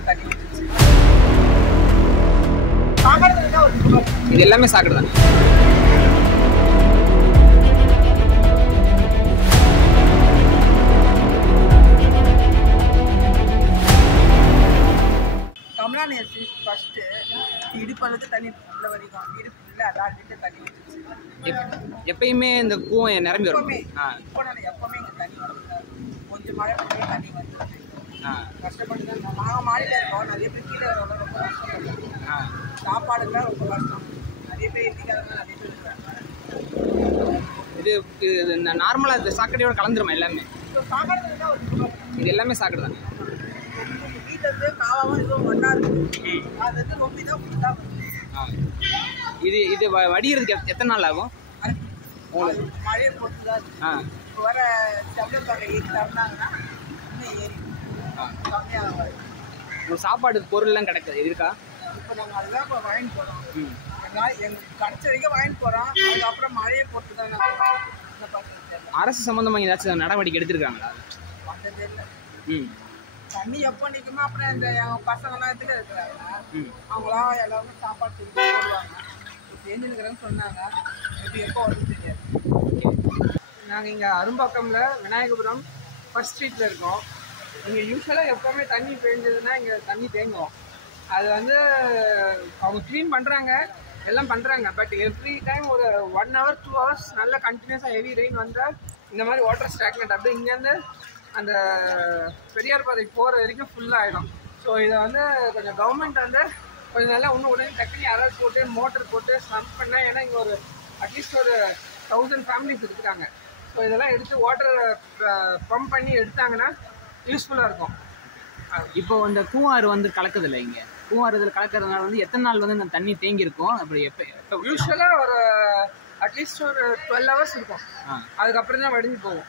வீட்டில் தண்ணி வந்துச்சு. சாக்கடை தான் ஒரு இது எல்லாமே சாக்கடை தான். கமலா நேசி ஃபர்ஸ்ட்டு இடுப்பளவுக்கு தண்ணி உள்ள வரைக்கும் இடுப்பு இல்லை அதான் வீட்டில் தண்ணி வந்துச்சு. எப்பயுமே இந்த கூவம் நிரம்பி வரும். இப்போ நான் எப்பவுமே இங்கே தண்ணி வருது. கொஞ்சம் மழை பெய்ய தண்ணி வந்துச்சு. கஷ்டப்பட்டு தான் நாங்கள் மாடியில் இருக்கோம். நிறைய பேர் கீழே வரவங்க ரொம்ப கஷ்டம். சாப்பாடுலாம் ரொம்ப கஷ்டம். நிறைய பேர் எத்திக்காதவங்க நிறைய பேர் இருக்காங்க. இது நார்மலாக இந்த சாக்கடையோட கலந்துருமா எல்லாமே? சாக்கடை தான் ஒரு இது எல்லாமே சாக்கடை தான். வீட்டில் இருந்து காவாவும் இதுவும் ஒன்றா இருக்குது. அது வந்து ரொம்ப இதாக ஃபுல்லாக வருது. இது வடிகிறதுக்கு எத்தனை நாள் ஆகும்? மழையை பொறுத்து தான். இப்போ வர செவ்வாய் ஏறி தந்தாங்கன்னா இன்னும் ஏறி கம்மியாக வரும். ஒரு சாப்பாடு பொருள்லாம் கிடைக்காது இருக்கா? இப்போ நாங்கள் அதுதான் இப்போ வாங்கிட்டு போகிறோம். எங்களுக்கு கிடைச்ச வரைக்கும் வாங்கிட்டு போகிறோம். அதுக்கப்புறம் மழையை பொறுத்து தான் நாங்கள். அரசு சம்மந்தமாக ஏதாச்சும் நடவடிக்கை எடுத்துருக்காங்களா? வந்ததே இல்லை. தண்ணி எப்போ நிற்குமோ அப்புறம் இந்த எங்கள் பசங்களாம் எடுத்துகிட்டு இருக்கிறாங்க. அவங்களாம் எல்லாருமே சாப்பாடு செஞ்சு போடுவாங்க. செஞ்சுருக்கிறேன்னு சொன்னாங்க. எப்படி எப்போ வந்து தெரியாது. நாங்கள் இங்கே அரும்பாக்கமில் விநாயகபுரம் ஃபர்ஸ்ட் ஸ்ட்ரீட்டில் இருக்கோம். இங்கே யூஸ்வலாக எப்போவுமே தண்ணி பெஞ்சதுன்னா இங்கே தண்ணி தேங்கும். அது வந்து அவங்க க்ளீன் பண்ணுறாங்க, எல்லாம் பண்ணுறாங்க. பட் எவ்ரி டைம் ஒரு 1 hour 2 hours நல்ல கண்டினியூஸாக ஹெவி ரெயின் வந்தால் இந்த மாதிரி வாட்டர் ஸ்டாக்னட் அப்படியே இங்கேருந்து அந்த பெரியார் பாதைக்கு போகிற வரைக்கும் ஃபுல்லாக ஆகிடும். ஸோ இதை வந்து கொஞ்சம் கவர்மெண்ட் வந்து கொஞ்சம் நல்லா உடனே டக்குனு யாராவது போட்டு மோட்டர் போட்டு ஸ்டம்ப் பண்ணால், ஏன்னா இங்கே ஒரு அட்லீஸ்ட் ஒரு 1000 ஃபேமிலிஸ் இருக்கிறாங்க. ஸோ இதெல்லாம் எடுத்து வாட்டர் பம்ப் பண்ணி எடுத்தாங்கன்னா யூஸ்ஃபுல்லாக இருக்கும். இப்போ இந்த கூவாறு வந்து கலக்குதில்ல, இங்கே கூவாறு இதில் கலக்கிறதுனால வந்து எத்தனை நாள் வந்து இந்த தண்ணி தேங்கி இருக்கும்? அப்படி எப்போ யூஸ்வலாக ஒரு அட்லீஸ்ட் ஒரு 12 hours இருக்கும். அதுக்கப்புறம் தான் வடிஞ்சு போகும்.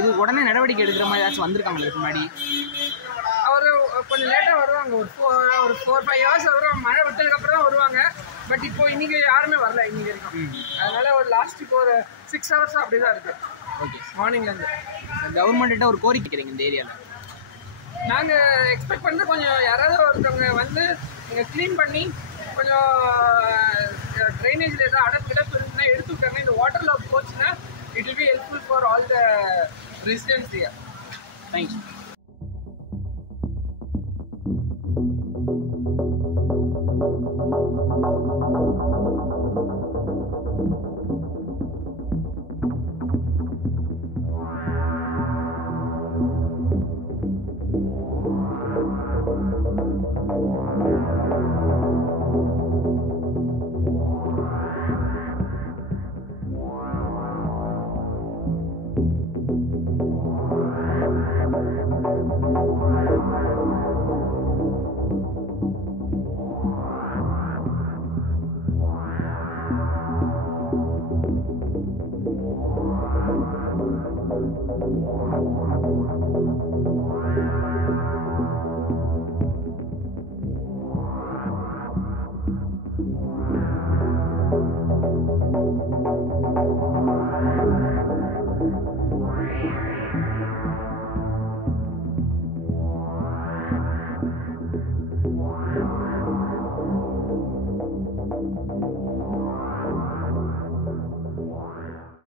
இது உடனே நடவடிக்கை எடுக்கிற மாதிரி ஏதாச்சும் வந்திருக்காங்களே முன்னாடி? அவர் கொஞ்சம் லேட்டாக வருவாங்க. ஒரு 4-5 hours வரும். மழை விட்டதுக்கப்புறம் தான் வருவாங்க. பட் இப்போ இன்னைக்கு யாருமே வரல இன்னைக்கு வரைக்கும். அதனால ஒரு லாஸ்ட் இப்போ ஒரு 6 hours அப்படி தான் இருக்கு. ஓகே, மார்னிங்லேருந்து கவர்மெண்ட்ட ஒரு கோரிக்கை கேட்குறீங்க இந்த ஏரியாவில்? நாங்கள் எக்ஸ்பெக்ட் பண்ணி கொஞ்சம் யாராவது ஒருத்தவங்க வந்து இங்கே க்ளீன் பண்ணி கொஞ்சம் ட்ரைனேஜில் ஏதாவது அடப்பு இருந்துச்சுன்னா எடுத்து விட்டாங்க. இந்த வாட்டரில் போச்சுன்னா it will be helpful for all the residents here. Thanks. Thank you.